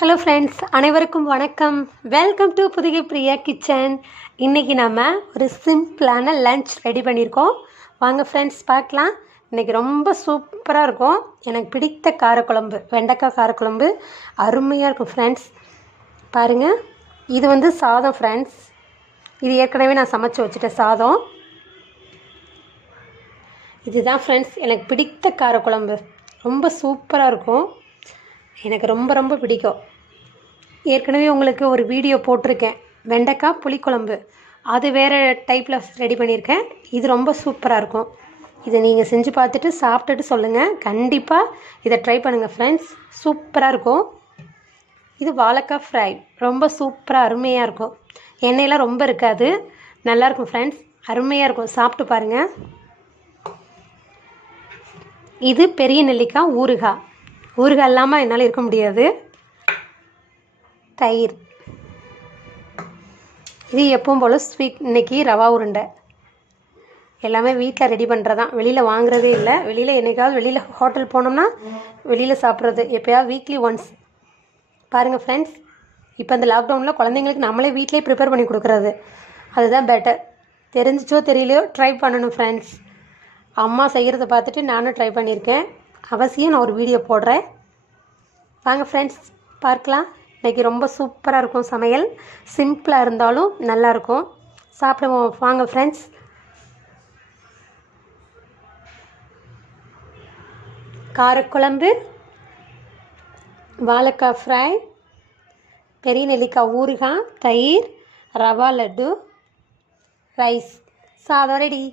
Hello friends, அனைவருக்கும் வணக்கம். Welcome to புதிய பிரியா கிச்சன். இன்றைக்கி நம்ம ஒரு சிம்பிளான லன்ச் ரெடி பண்ணியிருக்கோம். வாங்க ஃப்ரெண்ட்ஸ் பார்க்கலாம். இன்றைக்கி ரொம்ப சூப்பராக இருக்கும். எனக்கு பிடித்த காரக்குழம்பு, வெண்டைக்காய் காரக்குழம்பு அருமையாக இருக்கும் ஃப்ரெண்ட்ஸ். பாருங்கள், இது சாதம் ஃப்ரெண்ட்ஸ். இது ஏற்கனவே நான் சமைச்சு வச்சுட்டேன் சாதம். இதுதான் ஃப்ரெண்ட்ஸ் எனக்கு பிடித்த காரக்குழம்பு. ரொம்ப சூப்பராக இருக்கும். எனக்கு ரொம்ப ரொம்ப பிடிக்கும். ஏற்கனவே உங்களுக்கு ஒரு வீடியோ போட்டிருக்கேன், வெண்டைக்காய் புளிக்குழம்பு. அது வேறு டைப்பில் ரெடி பண்ணியிருக்கேன். இது ரொம்ப சூப்பராக இருக்கும். இதை நீங்கள் செஞ்சு பார்த்துட்டு சாப்பிட்டுட்டு சொல்லுங்கள். கண்டிப்பாக இதை ட்ரை பண்ணுங்கள் ஃப்ரெண்ட்ஸ். சூப்பராக இருக்கும். இது வாழைக்காய் ஃப்ரை, ரொம்ப சூப்பராக அருமையாக இருக்கும். எண்ணெயெலாம் ரொம்ப இருக்காது, நல்லாயிருக்கும் ஃப்ரெண்ட்ஸ். அருமையாக இருக்கும், சாப்பிட்டு பாருங்கள். இது பெரிய நெல்லிக்காய் ஊறுகாய். ஊறுகாய் இல்லாமல் என்னால் இருக்க முடியாது. தயிர். இது எப்பவும் போல் ஸ்வீட். இன்றைக்கி ரவா உருண்டை. எல்லாமே வீட்டில் ரெடி பண்ணுறதான், வெளியில் வாங்குறதே இல்லை. வெளியில் என்றைக்காவது வெளியில் ஹோட்டல் போனோம்னா வெளியில் சாப்பிட்றது, எப்போயாவது வீக்லி ஒன்ஸ். பாருங்கள் ஃப்ரெண்ட்ஸ், இப்போ இந்த லாக்டவுனில் குழந்தைங்களுக்கு நம்மளே வீட்டிலே ப்ரிப்பேர் பண்ணி கொடுக்குறது, அதுதான் பெட்டர். தெரிஞ்சிச்சோ தெரியலையோ ட்ரை பண்ணணும் ஃப்ரெண்ட்ஸ். அம்மா செய்கிறத பார்த்துட்டு நானும் ட்ரை பண்ணியிருக்கேன். அவசியம் நான் ஒரு வீடியோ போடுறேன். வாங்க ஃப்ரெண்ட்ஸ் பார்க்கலாம். இன்றைக்கி ரொம்ப சூப்பராக இருக்கும் சமையல். சிம்பிளாக இருந்தாலும் நல்லாயிருக்கும். சாப்பிடுவோம் வாங்க ஃப்ரெண்ட்ஸ். காரக்குழம்பு, வாழைக்காய் ஃப்ரை, பெரிய நெல்லிக்காய் ஊறுகாய், தயிர், ரவா லட்டு, ரைஸ், சாதம் ரெடி.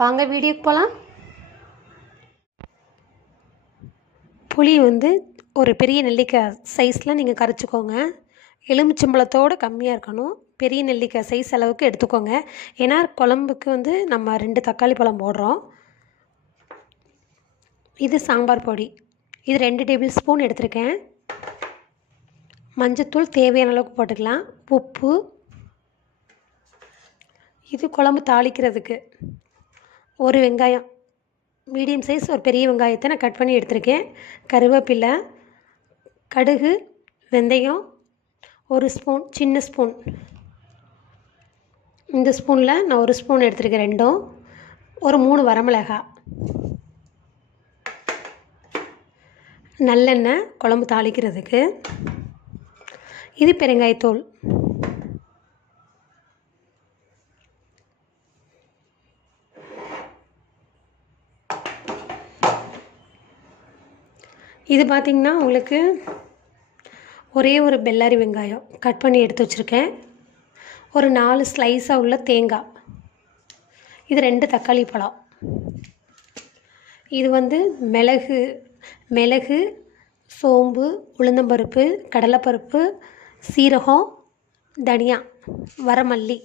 வாங்க வீடியோக்கு போகலாம். புளி ஒரு பெரிய நெல்லிக்காய் சைஸில் நீங்கள் கரைச்சிக்கோங்க. எலுமிச்சம்பழத்தோடு கம்மியாக இருக்கணும். பெரிய நெல்லிக்காய் சைஸ் அளவுக்கு எடுத்துக்கோங்க. ஏன்னா குழம்புக்கு நம்ம 2 தக்காளி பழம் போடுறோம். இது சாம்பார் பொடி. இது 2 டேபிள் ஸ்பூன் எடுத்திருக்கேன். மஞ்சத்தூள் தேவையான அளவுக்கு போட்டுக்கலாம். உப்பு. இது குழம்பு தாளிக்கிறதுக்கு ஒரு வெங்காயம், மீடியம் சைஸ் ஒரு பெரிய வெங்காயத்தை நான் கட் பண்ணி எடுத்திருக்கேன். கருவேப்பிலை, கடுகு, வெந்தயம், ஒரு ஸ்பூன், சின்ன ஸ்பூன். இந்த ஸ்பூனில் நான் ஒரு ஸ்பூன் எடுத்திருக்கேன். ரெண்டும். ஒரு 3 வரமிளகாய். நல்லெண்ணெய் குழம்பு தாளிக்கிறதுக்கு. இது பெருங்காயத்தூள். இது பார்த்திங்கன்னா உங்களுக்கு ஒரே ஒரு பெல்லாரி வெங்காயம் கட் பண்ணி எடுத்து வச்சுருக்கேன். ஒரு 4 ஸ்லைஸாக உள்ள தேங்காய். இது 2 தக்காளி பழம். இது மிளகு, சோம்பு, உளுந்தம்பருப்பு, கடலைப்பருப்பு, சீரகம், தனியா, வரமல்லி.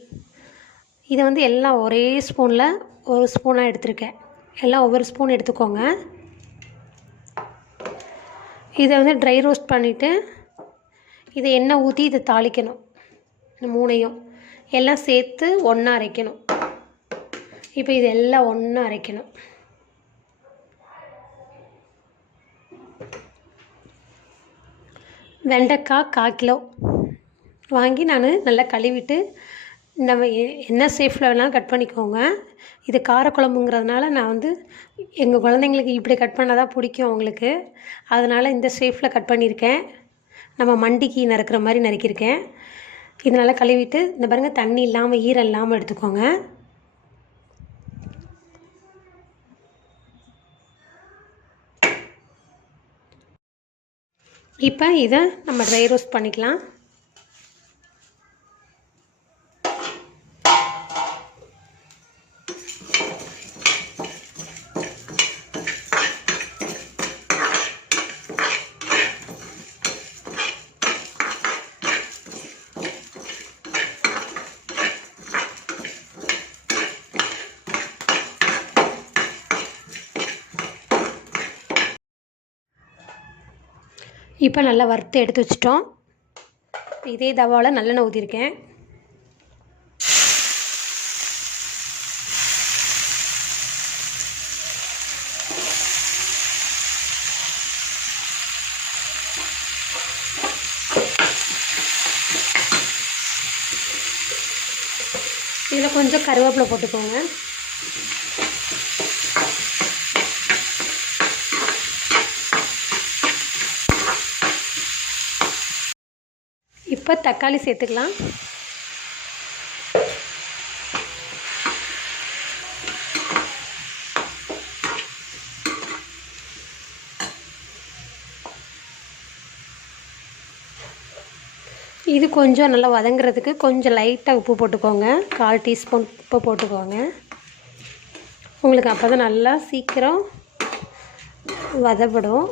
இதை எல்லாம் ஒரே ஸ்பூனில் ஒரு ஸ்பூனாக எடுத்திருக்கேன். எல்லாம் ஒவ்வொரு ஸ்பூன் எடுத்துக்கோங்க. இதை ட்ரை ரோஸ்ட் பண்ணிவிட்டு இதை எண்ணெய் ஊற்றி இதை தாளிக்கணும். இந்த 3ஐயும் எல்லாம் சேர்த்து ஒன்றா அரைக்கணும். இப்போ இது எல்லாம் ஒன்றா அரைக்கணும். வெண்டைக்காய் 1/4 கிலோ வாங்கி நான் நல்லா கழுவிட்டு நம்ம என்ன ஷேப்பில் வேணாலும் கட் பண்ணிக்கோங்க. இது காரக்குழம்புங்கிறதுனால நான் எங்கள் குழந்தைங்களுக்கு இப்படி கட் பண்ணால் தான் பிடிக்கும் அவங்களுக்கு. அதனால் இந்த ஷேப்பில் கட் பண்ணியிருக்கேன். நம்ம மண்டிக்கு நறுக்கிற மாதிரி நறுக்கியிருக்கேன். இது நல்லா கழுவிட்டு இந்த பாருங்கள், தண்ணி இல்லாமல் ஈரம் இல்லாமல் எடுத்துக்கோங்க. இப்போ இதை நம்ம ட்ரை ரோஸ்ட் பண்ணிக்கலாம். இப்போ நல்லா வறுத்து எடுத்து வச்சிட்டோம். இதே தவாவில் நல்லெண்ணெய் ஊற்றிருக்கேன். கொஞ்சம் கருவேப்பிலை போட்டுக்கோங்க. இப்போ தக்காளி சேர்த்துக்கலாம். இது கொஞ்சம் நல்லா வதங்குறதுக்கு கொஞ்சம் லைட்டாக உப்பு போட்டுக்கோங்க. 1/4 டீஸ்பூன் உப்பு போட்டுக்கோங்க. உங்களுக்கு அப்போ தான் நல்லா சீக்கிரம் வதப்படும்.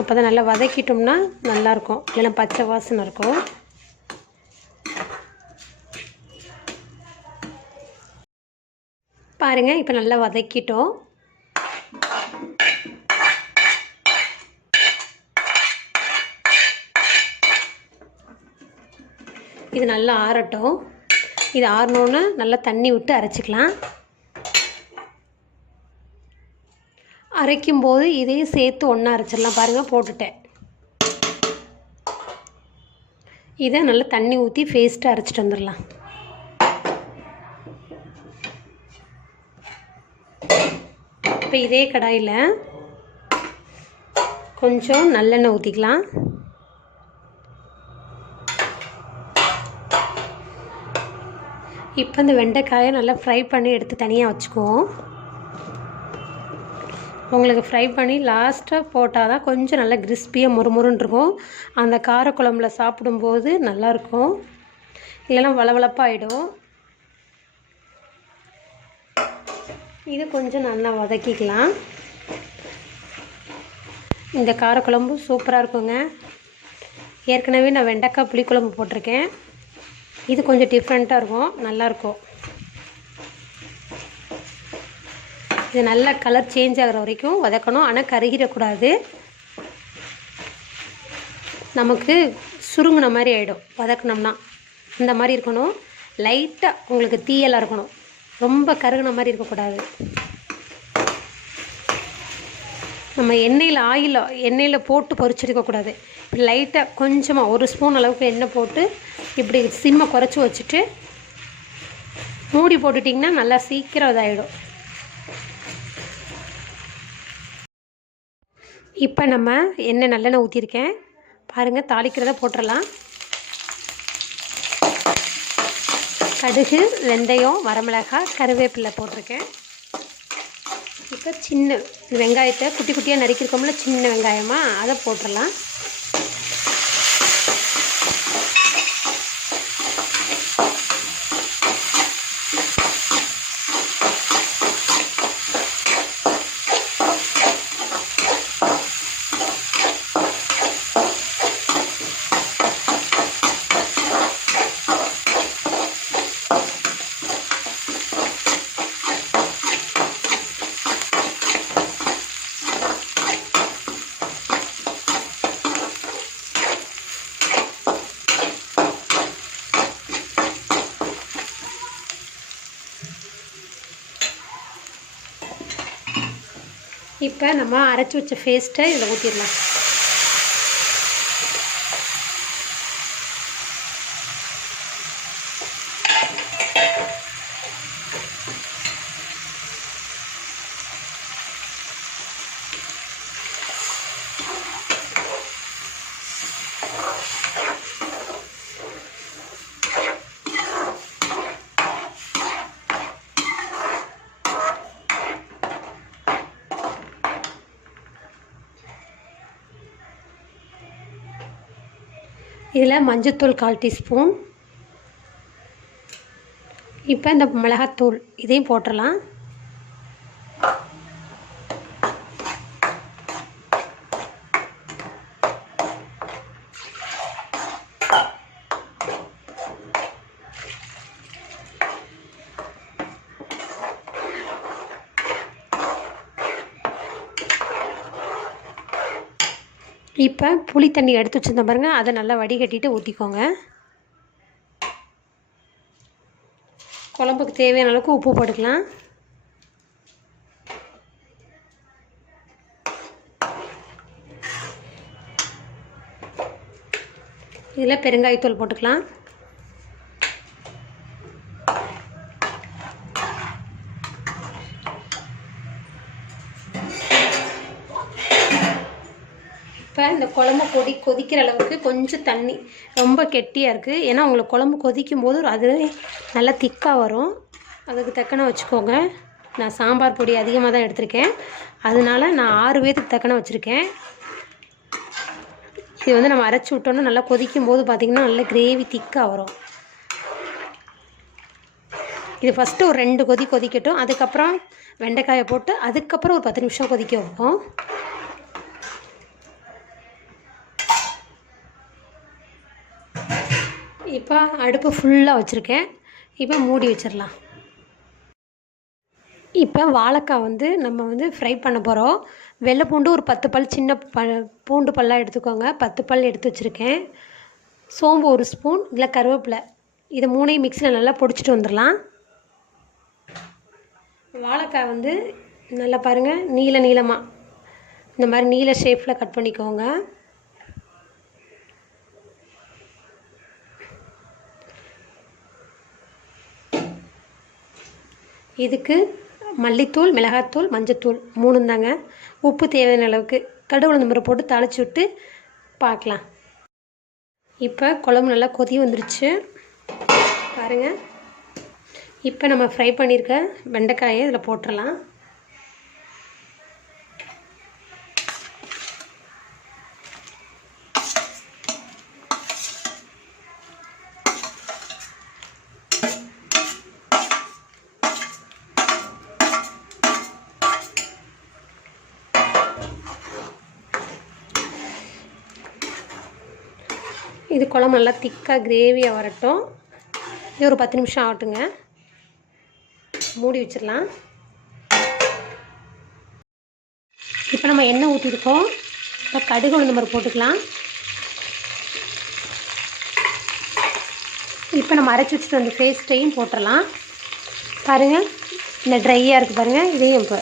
அப்போ தான் நல்லா வதக்கிட்டோம்னா நல்லாயிருக்கும், இல்லைன்னா பச்சை வாசனை இருக்கும். பாருங்கள், இப்போ நல்லா வதக்கிட்டோம். இது நல்லா ஆறட்டும். இது ஆறினோன்னு நல்லா தண்ணி விட்டு அரைச்சிக்கலாம். அரைக்கும்போது இதையும் சேர்த்து ஒன்றா அரைச்சிடலாம். பாருங்கள், போட்டுட்டேன். இதை நல்லா தண்ணி ஊற்றி பேஸ்ட்டாக அரைச்சிட்டு வந்துடலாம். இப்போ இதே கடாயில் கொஞ்சம் நல்லெண்ணெய் ஊற்றிக்கலாம். இப்போ இந்த வெண்டைக்காயை நல்லா ஃப்ரை பண்ணி எடுத்து தனியாக வச்சுக்குவோம். உங்களுக்கு ஃப்ரை பண்ணி லாஸ்ட்டாக போட்டால் தான் கொஞ்சம் நல்லா கிறிஸ்பியாக முறுமுறுன்னு இருக்கும். அந்த காரக்குழம்புல சாப்பிடும்போது நல்லாயிருக்கும், இல்லைன்னா வளவளப்பாகிடும். இது கொஞ்சம் நல்லா வதக்கிக்கலாம். இந்த காரக்குழம்பு சூப்பராக இருக்குங்க. ஏற்கனவே நான் வெண்டைக்காய் புளிக்குழம்பு போட்டிருக்கேன். இது கொஞ்சம் டிஃப்ரெண்ட்டாக இருக்கும், நல்லாயிருக்கும். இது நல்லா கலர் சேஞ்ச் ஆகிற வரைக்கும் வதக்கணும். ஆனால் கருகிடக்கூடாது, நமக்கு சுருங்கின மாதிரி ஆகிடும் வதக்கினோம்னா. இந்த மாதிரி இருக்கணும். லைட்டாக உங்களுக்கு தீயலாக இருக்கணும், ரொம்ப கருகின மாதிரி இருக்கக்கூடாது. நம்ம எண்ணெயில் போட்டு பொரிச்செடுக்கக்கூடாது. லைட்டாக கொஞ்சமாக 1 ஸ்பூன் அளவுக்கு எண்ணெய் போட்டு இப்படி சிம்மை குறைச்சி வச்சுட்டு மூடி போட்டுட்டிங்கன்னா நல்லா சீக்கிரம் இதாகிடும். இப்போ நம்ம எண்ணெய் நல்லெண்ணெய் ஊற்றிருக்கேன். பாருங்கள், தாளிக்கிறத போட்டுடலாம். கடுகு, வெந்தயம், வரமிளகாய், கருவேப்பிலை போட்டிருக்கேன். இப்போ சின்ன வெங்காயத்தை குட்டி குட்டியாக நறுக்கிருக்கோம்ல, சின்ன வெங்காயமாக, அதை போட்டுடலாம். இப்போ நம்ம அரைச்சி வச்ச பேஸ்ட்டை இதில் ஊற்றிடலாம். இதில் மஞ்சத்தூள் 1/4 டீஸ்பூன். இப்போ இந்த மிளகாத்தூள் இதையும் போட்டுடலாம். இப்போ புளி தண்ணி எடுத்து வச்சுருந்தேன் பாருங்கள், அதை நல்லா வடிகட்டிட்டு ஊற்றிக்கோங்க. குழம்புக்கு தேவையான அளவுக்கு உப்பு போட்டுக்கலாம். இதில் பெருங்காயத்தூள் போட்டுக்கலாம். இப்போ இந்த குழம்பு கொதிக்கிற அளவுக்கு கொஞ்சம் தண்ணி, ரொம்ப கெட்டியாக இருக்குது. ஏன்னா உங்களுக்கு குழம்பு கொதிக்கும் போது அது நல்லா திக்காக வரும். அதுக்கு தக்கன வச்சுக்கோங்க. நான் சாம்பார் பொடி அதிகமாக தான் எடுத்திருக்கேன், அதனால நான் 6 பேத்துக்கு தக்கன வச்சுருக்கேன். இது வந்து நம்ம அரைச்சி விட்டோன்னா நல்லா கொதிக்கும் போது பார்த்திங்கன்னா நல்லா கிரேவி திக்காக வரும். இது ஃபஸ்ட்டு ஒரு 2 கொதி கொதிக்கட்டும். அதுக்கப்புறம் வெண்டைக்காயை போட்டு அதுக்கப்புறம் ஒரு 10 நிமிஷம் கொதிக்க வைப்போம். இப்போ அடுப்பு ஃபுல்லாக வச்சுருக்கேன். இப்போ மூடி வச்சிடலாம். இப்போ வாழைக்காய் வந்து நம்ம வந்து ஃப்ரை பண்ண போகிறோம். வெள்ளை பூண்டு ஒரு 10 பல், சின்ன பூண்டு பல்லாக எடுத்துக்கோங்க. 10 பல் எடுத்து வச்சுருக்கேன். சோம்பு 1 ஸ்பூன், இல்லை கருவேப்பிலை, இதை 3ஐயும் மிக்ஸியில் நல்லா பொடிச்சிட்டு வந்துடலாம். வாழைக்காய் வந்து நல்லா பாருங்கள், நீளமாக இந்த மாதிரி நீல ஷேப்பில் கட் பண்ணிக்கோங்க. இதுக்கு மல்லித்தூள், மிளகாத்தூள், மஞ்சத்தூள் 3 தாங்க. உப்பு தேவையான அளவுக்கு, கடுகு உளுந்தம் பருப்பு போட்டு தாளித்து விட்டு பார்க்கலாம். இப்போ குழம்பு நல்லா கொதி வந்துருச்சு பாருங்கள். இப்போ நம்ம ஃப்ரை பண்ணியிருக்க வெண்டைக்காயை இதில் போட்டுடலாம். இது குழம்பு நல்லா திக்காக கிரேவியாக வரட்டும். இது ஒரு 10 நிமிஷம் ஆகட்டுங்க. மூடி வச்சிடலாம். இப்போ நம்ம எண்ணெய் ஊற்றிருக்கோம். இப்போ கடுகு உளுந்தம் பருப்பு போட்டுக்கலாம். இப்போ நம்ம அரைச்சி வச்சுட்டு வந்து பேஸ்ட்டையும் போட்டுடலாம். பாருங்கள், இந்த ட்ரையாக இருக்குது பாருங்கள். இதையும் இப்போ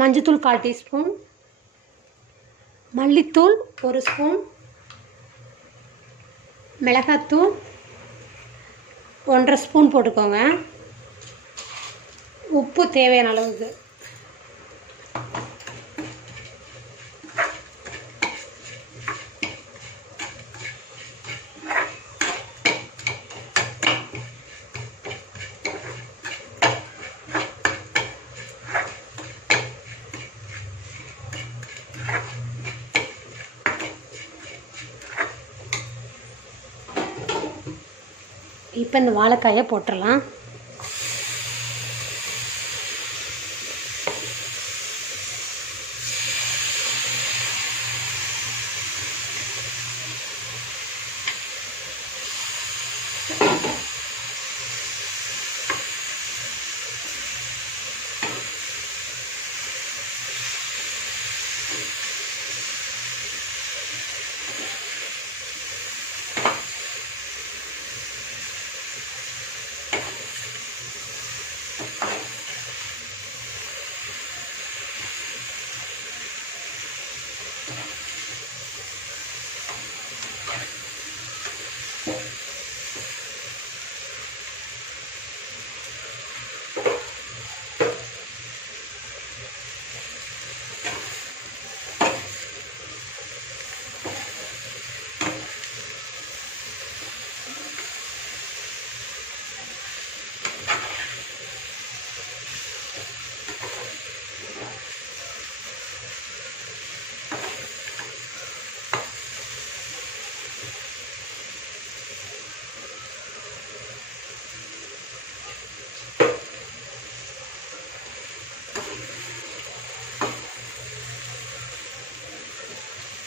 மஞ்சத்தூள் 1/4 டீஸ்பூன், மல்லித்தூள் 1 ஸ்பூன், மிளகாத்தூள் 1.5 ஸ்பூன் போட்டுக்கோங்க. உப்பு தேவையான அளவுக்கு. இப்போ இந்த வாழைக்காயை போட்டுடலாம்.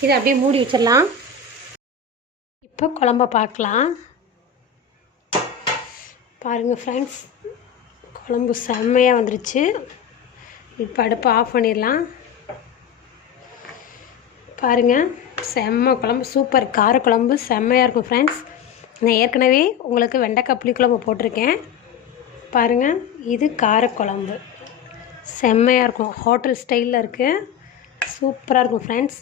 இதை அப்படியே மூடி வச்சிடலாம். இப்போ குழம்ப பார்க்கலாம். பாருங்கள் ஃப்ரெண்ட்ஸ், குழம்பு செம்மையாக வந்துருச்சு. இப்போ அடுப்பை ஆஃப் பண்ணிடலாம். பாருங்கள், செம்ம குழம்பு, சூப்பர் காரக்குழம்பு செம்மையாக இருக்கும் ஃப்ரெண்ட்ஸ். நான் ஏற்கனவே உங்களுக்கு வெண்டைக்காய் புளிக்குழம்பு போட்டிருக்கேன். பாருங்கள், இது காரக்குழம்பு செம்மையாக இருக்கும், ஹோட்டல் ஸ்டைலில் இருக்குது, சூப்பராக இருக்கும் ஃப்ரெண்ட்ஸ்.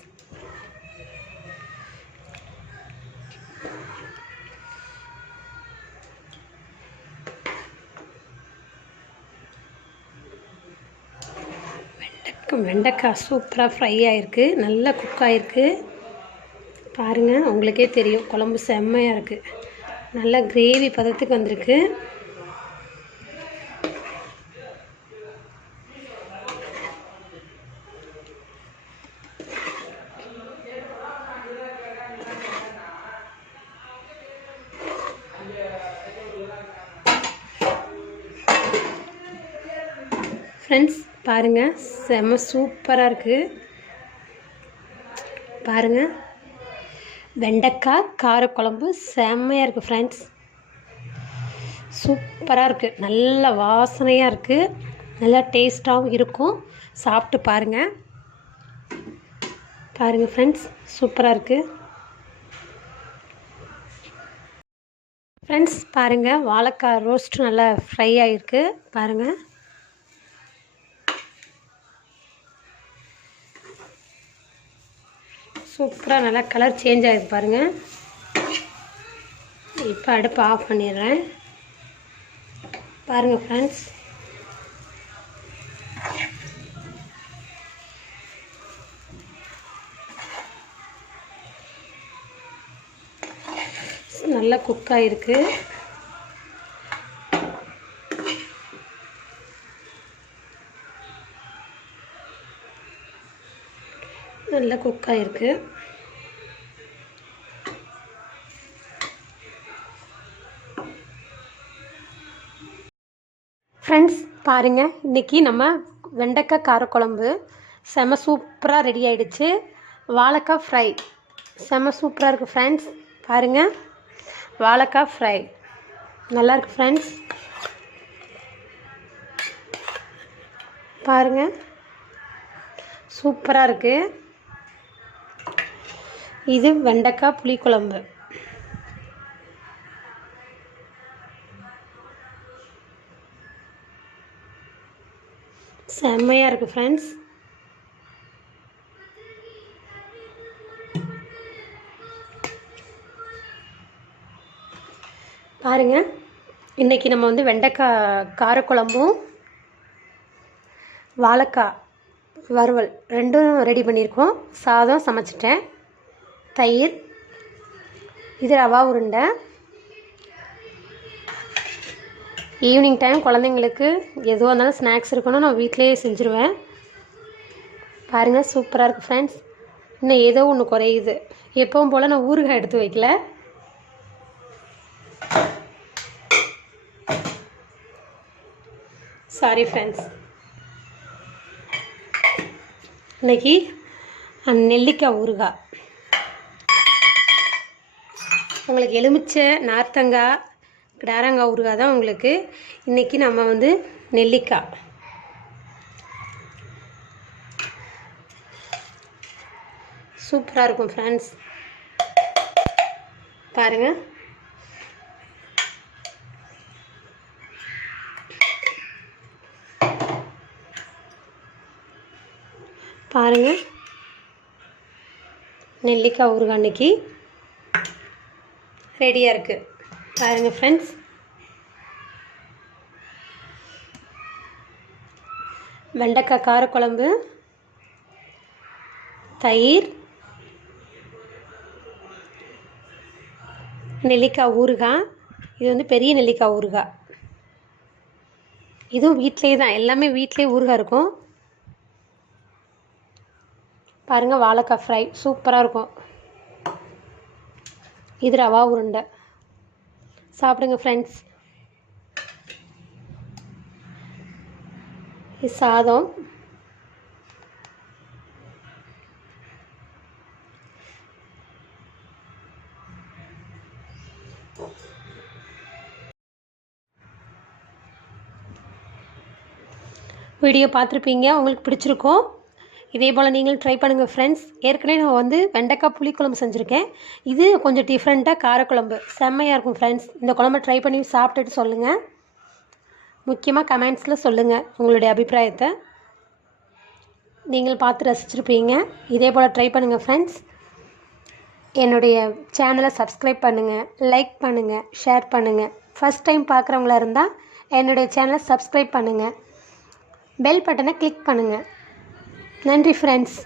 வெண்டைக்காய் சூப்பராக ஃப்ரை ஆகிருக்கு, நல்லா குக் ஆகிருக்கு. பாருங்கள், உங்களுக்கே தெரியும் குழம்பு செம்மையாக இருக்குது, நல்லா கிரேவி பதத்துக்கு வந்திருக்கு. ஃப்ரெண்ட்ஸ் பாருங்கள், செம்ம சூப்பராக இருக்குது. பாருங்கள், வெண்டைக்காய் காரக்குழம்பு செம்மையாக இருக்குது ஃப்ரெண்ட்ஸ், சூப்பராக இருக்குது, நல்ல வாசனையாக இருக்குது, நல்லா டேஸ்ட்டாகவும் இருக்கும். சாப்பிட்டு பாருங்கள். பாருங்கள் ஃப்ரெண்ட்ஸ், சூப்பராக இருக்குது. ஃப்ரெண்ட்ஸ் பாருங்கள், வாழைக்காய் ரோஸ்ட் நல்லா ஃப்ரை ஆகிருக்கு. பாருங்கள், சூப்பராக நல்லா கலர் சேஞ்ச் ஆகிருக்கு பாருங்கள். இப்போ அடுப்பு ஆஃப் பண்ணிடுறேன். பாருங்கள் ஃப்ரெண்ட்ஸ், நல்லா குக் ஆகிருக்கு. நல்லா குக் ஆகிருக்கு. ஃப்ரெண்ட்ஸ் பாருங்கள், இன்றைக்கி நம்ம வெண்டைக்காய் காரக்குழம்பு செம சூப்பராக ரெடி ஆகிடுச்சு. வாழைக்காய் ஃப்ரை செம சூப்பராக இருக்குது ஃப்ரெண்ட்ஸ். பாருங்கள், வாழைக்காய் ஃப்ரை நல்லாயிருக்கு ஃப்ரெண்ட்ஸ். பாருங்கள், சூப்பராக இருக்குது. இது வெண்டைக்காய் புளிக்குழம்பு. செம்மையாக இருக்குது ஃப்ரெண்ட்ஸ். பாருங்கள், இன்றைக்கி நம்ம வந்து வெண்டைக்காய் காரக்குழம்பும் வாழைக்காய் வறுவல் ரெண்டும் ரெடி பண்ணியிருக்கோம். சாதம் சமைச்சிட்டேன், தயிர், இது ரவா உருண்டை. ஈவினிங் டைம் குழந்தைங்களுக்கு எதுவாக இருந்தாலும் ஸ்நாக்ஸ் இருக்கணும், நான் வீட்டிலையே செஞ்சுருவேன். பாருங்கள், சூப்பராக இருக்குது ஃப்ரெண்ட்ஸ். இன்னும் ஏதோ ஒன்று குறையுது, எப்பவும் போல் நான் ஊறுகாய் எடுத்து வைக்கல. Sorry friends. இன்றைக்கி நெல்லிக்காய் ஊறுகாய், உங்களுக்கு எலுமிச்சை நார்த்தங்காய் கிடாரங்காய் ஊறுகாய் தான் உங்களுக்கு. இன்றைக்கி நம்ம வந்து நெல்லிக்காய். சூப்பராக இருக்கும் ஃப்ரெண்ட்ஸ். பாருங்கள், பாருங்கள், நெல்லிக்காய் ஊறுகாய் அன்றைக்கி ரெடியாக இருக்குது. பாருங்கள் ஃப்ரெண்ட்ஸ், வெண்டைக்காய் காரக்குழம்பு, தயிர், நெல்லிக்காய் ஊறுகாய். இது வந்து பெரிய நெல்லிக்காய் ஊறுகாய். இதுவும் வீட்டிலே தான், எல்லாமே வீட்டிலே ஊறுகாய் இருக்கும். பாருங்கள், வாழைக்காய் ஃப்ரை சூப்பராக இருக்கும். இது ரவா உருண்டை. சாப்பிடுங்க ஃப்ரெண்ட்ஸ். இது சாதம். வீடியோ பார்த்துருப்பீங்க, உங்களுக்கு பிடிச்சிருக்கும். இதே போல் நீங்களும் ட்ரை பண்ணுங்கள் ஃப்ரெண்ட்ஸ். ஏற்கனவே நான் வந்து வெண்டைக்காய் புளிக்குழம்பு செஞ்சுருக்கேன். இது கொஞ்சம் டிஃப்ரெண்ட்டாக காரக்குழம்பு செம்மையாக இருக்கும் ஃப்ரெண்ட்ஸ். இந்த குழம்பை ட்ரை பண்ணி சாப்பிட்டுட்டு சொல்லுங்கள். முக்கியமாக கமெண்ட்ஸில் சொல்லுங்கள் உங்களுடைய அபிப்பிராயத்தை. நீங்கள் பார்த்து ரசிச்சிருப்பீங்க. இதே போல் ட்ரை பண்ணுங்கள் ஃப்ரெண்ட்ஸ். என்னுடைய சேனலை சப்ஸ்கிரைப் பண்ணுங்கள், லைக் பண்ணுங்கள், ஷேர் பண்ணுங்கள். ஃபஸ்ட் டைம் பார்க்குறவங்களா இருந்தால் என்னுடைய சேனலை சப்ஸ்கிரைப் பண்ணுங்கள், பெல் பட்டனை கிளிக் பண்ணுங்கள். நன்றி ஃப்ரெண்ட்ஸ்.